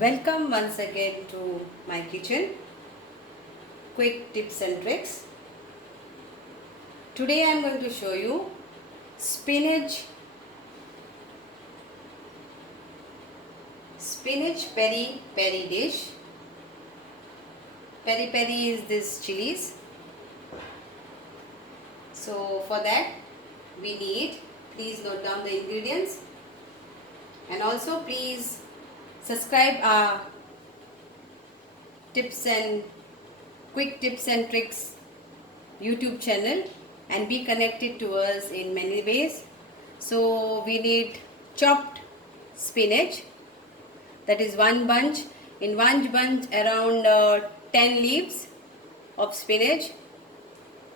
Welcome once again to my kitchen. Quick tips and tricks. Today I am going to show you spinach peri peri dish. Peri peri is this chilies. So for that we need, please note down the ingredients, and also please subscribe our quick tips and tricks YouTube channel and be connected to us in many ways. So we need chopped spinach, that is one bunch. In one bunch around 10 leaves of spinach,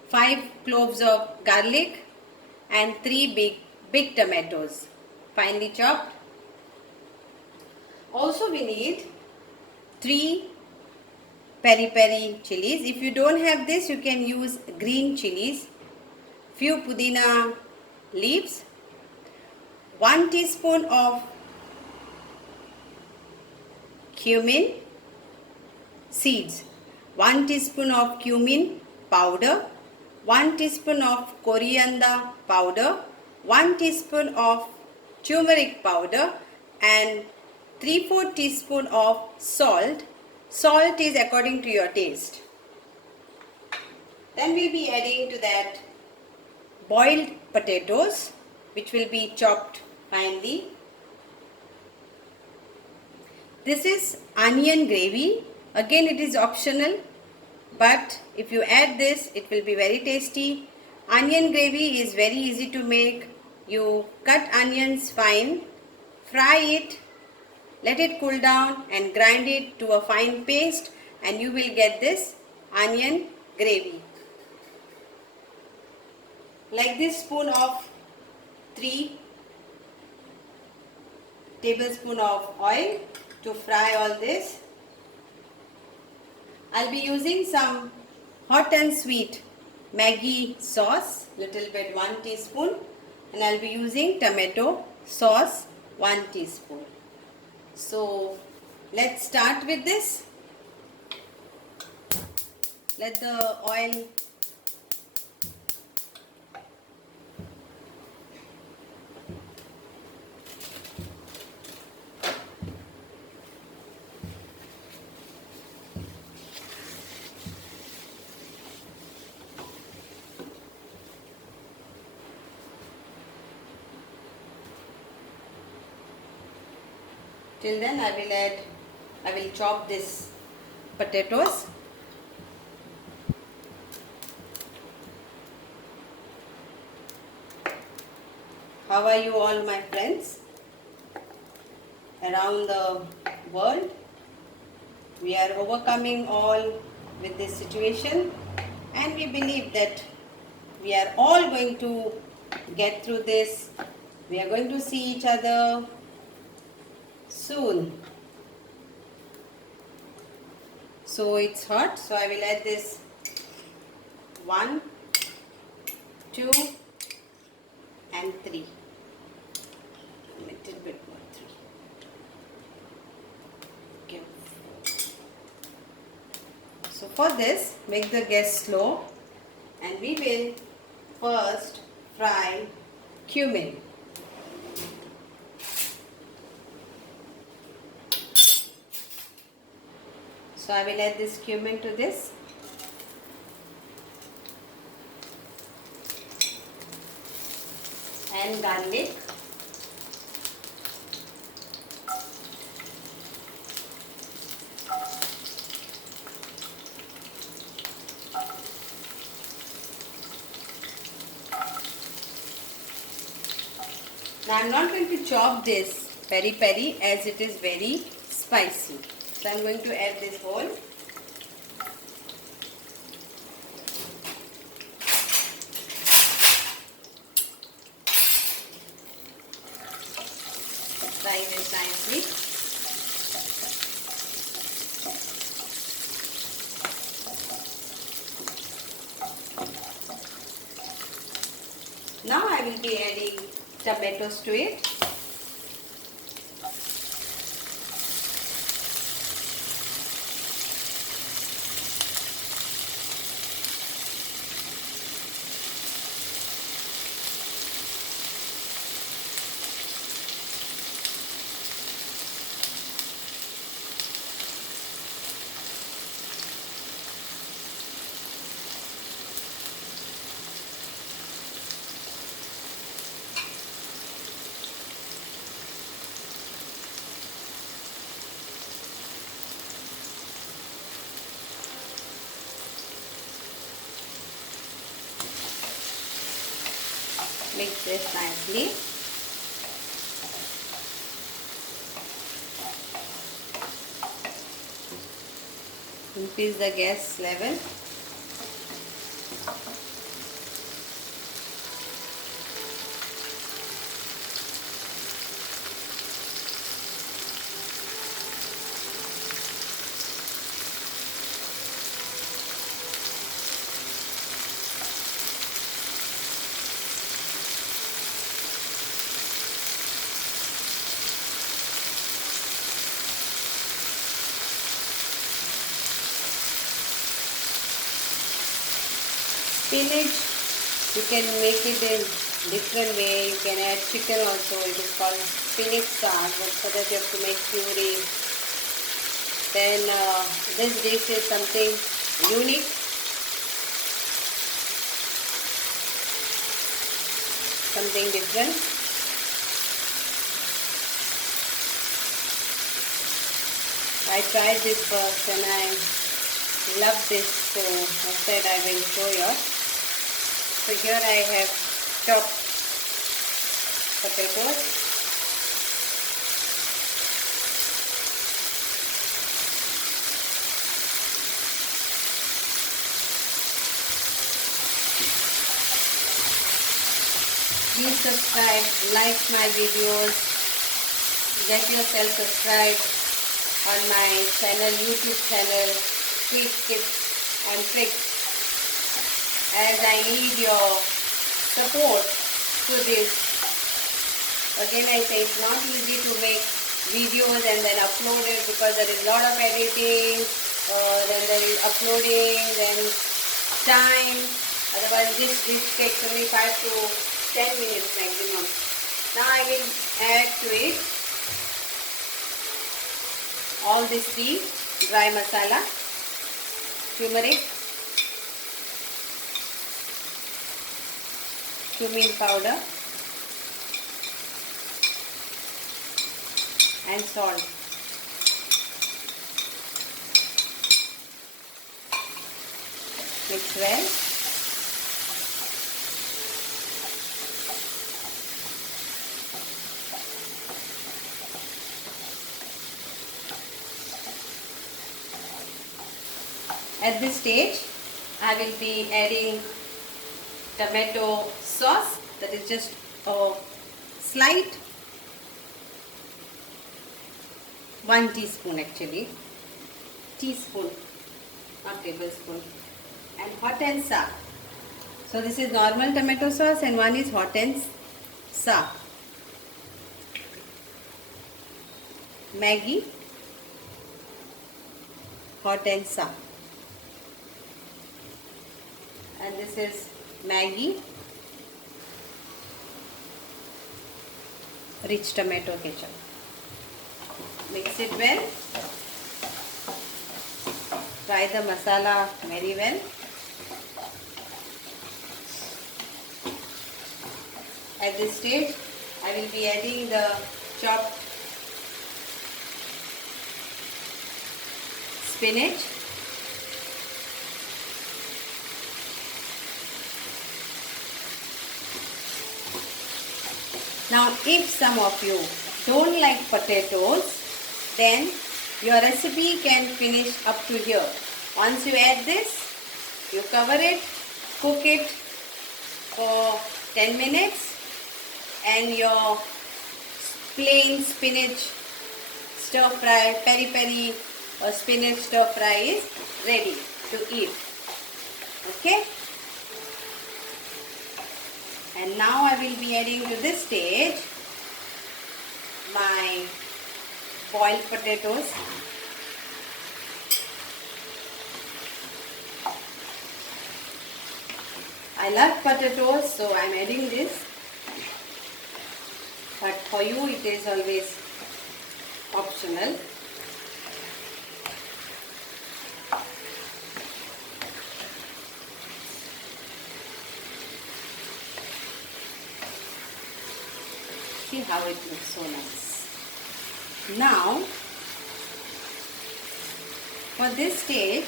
5 cloves of garlic and 3 big tomatoes finely chopped. Also we need 3 peri peri chilies. If you don't have this, you can use green chilies. Few pudina leaves. 1 teaspoon of cumin seeds. 1 teaspoon of cumin powder. 1 teaspoon of coriander powder. 1 teaspoon of turmeric powder and 3/4 teaspoon of salt. Salt is according to your taste. Then we'll be adding to that boiled potatoes, which will be chopped finely. This is onion gravy. Again, it is optional, but if you add this, it will be very tasty. Onion gravy is very easy to make. You cut onions fine, fry it, let it cool down and grind it to a fine paste, and you will get this onion gravy. Like this spoon of 3 tablespoon of oil to fry all this. I'll be using some hot and sweet Maggi sauce, little bit 1 teaspoon, and I'll be using tomato sauce 1 teaspoon. So let's start with this. Let the oil till then I will chop this potatoes. How are you all, my friends around the world? We are overcoming all with this situation, and we believe that we are all going to get through this. We are going to see each other soon. So it's hot, so I will add this 1, 2 and 3. A little bit more, 3. Okay. So for this, make the gas slow, and we will first fry cumin. So I will add this cumin to this. And garlic. Now I am not going to chop this peri peri as it is very spicy. So I am going to add this whole. Fry this nicely. Now I will be adding tomatoes to it. this nicely. Increase the gas level. Spinach, you can make it in different way. You can add chicken also. It is called spinach saag, but for that you have to make puree. Then this dish is something unique. Something different. I tried this first and I love this, so I said I will show you. So here I have chopped potatoes. Please subscribe, like my videos, get yourself subscribed on my channel, YouTube channel, Quick Tips and Tricks, as I need your support to this. Again I say it's not easy to make videos and then upload it, because there is a lot of editing, then there is uploading, then time. Otherwise this takes only 5 to 10 minutes maximum. Now I will add to it all these 3 dry masala, turmeric, cumin powder and salt. Mix well. At this stage, I will be adding tomato sauce, that is just a slight 1 teaspoon actually, teaspoon, not tablespoon, and hot and sour. So this is normal tomato sauce and one is hot and sour. Maggi, hot and sour. And this is Maggi rich tomato ketchup. Mix it well. Fry the masala very well. At this stage, I will be adding the chopped spinach. Now if some of you don't like potatoes, then your recipe can finish up to here. Once you add this, you cover it, cook it for 10 minutes and your plain spinach stir fry, peri peri or spinach stir fry is ready to eat. Okay? And now I will be adding to this stage my boiled potatoes. I love potatoes, so I am adding this. But for you it is always optional. See how it looks so nice. Now, for this stage,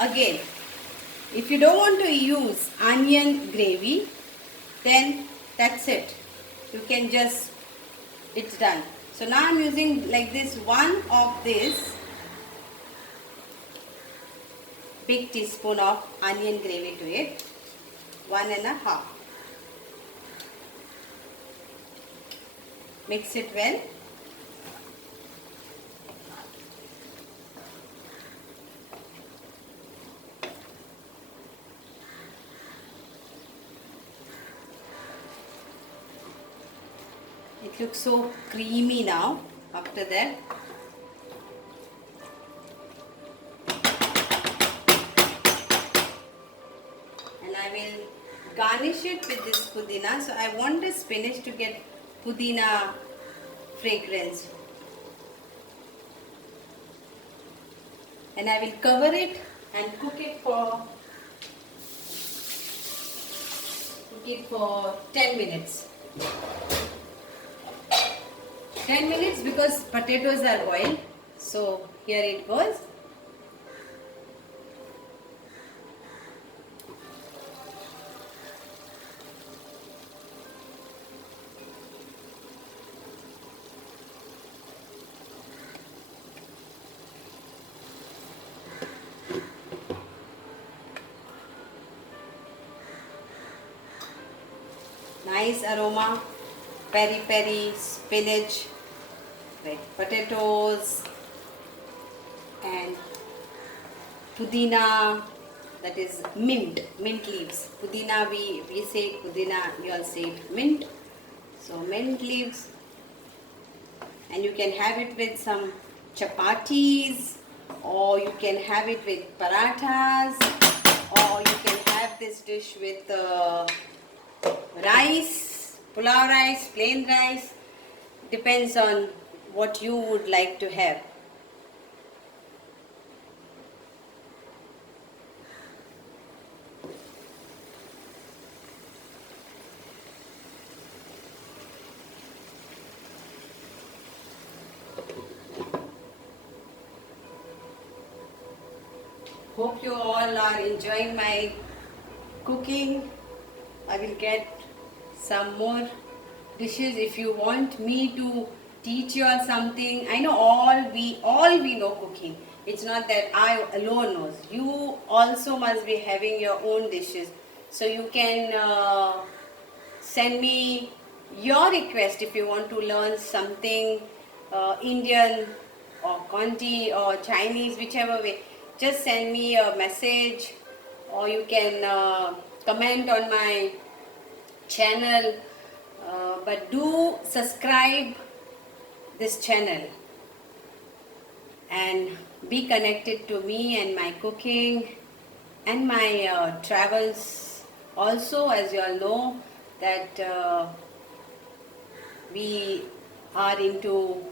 again, If you don't want to use onion gravy, then that's it. You can just, it's done. So now I'm using like this, one of this big teaspoon of onion gravy to it, 1.5. Mix it well. It looks so creamy now after that. And I will garnish it with this pudina. So I want the spinach to get pudina fragrance. And I will cover it and cook it for 10 minutes. 10 minutes because potatoes are boiled. So here it goes. Nice aroma, peri peri, spinach, right, potatoes and pudina, that is mint leaves. Pudina, we say pudina, you all say it mint. So mint leaves, and you can have it with some chapatis, or you can have it with parathas, or you can have this dish with rice, pulao rice, plain rice. Depends on what you would like to have. Hope you all are enjoying my cooking. I will get some more dishes if you want me to teach you all something. I know all we know cooking. It's not that I alone knows. You also must be having your own dishes. So you can send me your request if you want to learn something Indian or Conti or Chinese, whichever way. Just send me a message, or you can comment on my channel, but do subscribe this channel and be connected to me and my cooking and my travels also. As you all know that we are into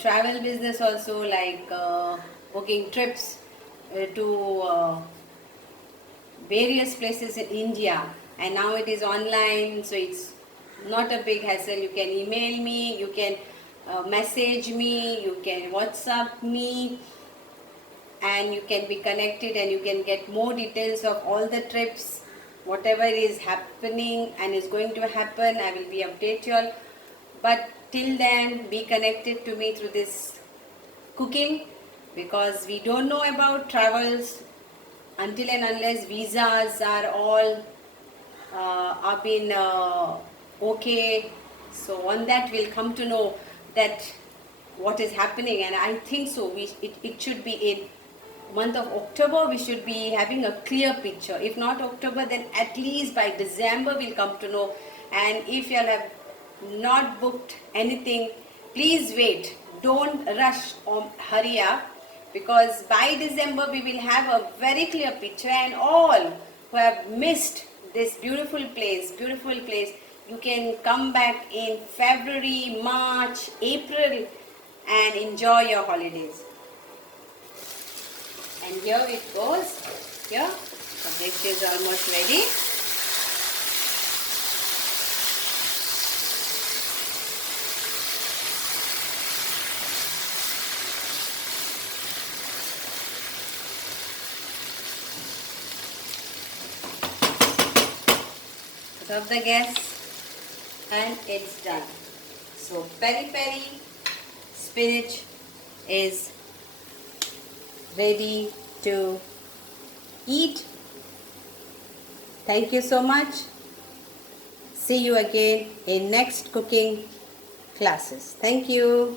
travel business also, like booking trips to various places in India, and now it is online, so it's not a big hassle. You can email me, you can message me, you can WhatsApp me, and you can be connected and you can get more details of all the trips, whatever is happening and is going to happen. I will be update you all, but till then be connected to me through this cooking, because we don't know about travels until and unless visas are all been okay. So on that we'll come to know that what is happening, and I think so it should be in month of October. We should be having a clear picture. If not October, then at least by December we'll come to know. And if you all have not booked anything, please wait, don't rush or hurry up, because by December we will have a very clear picture, and all who have missed this beautiful place, you can come back in February, March, April and enjoy your holidays. And here it goes. Here, the dish is almost ready. off the gas, and it's done. So peri peri spinach is ready to eat. Thank you so much. See you again in next cooking classes. Thank you.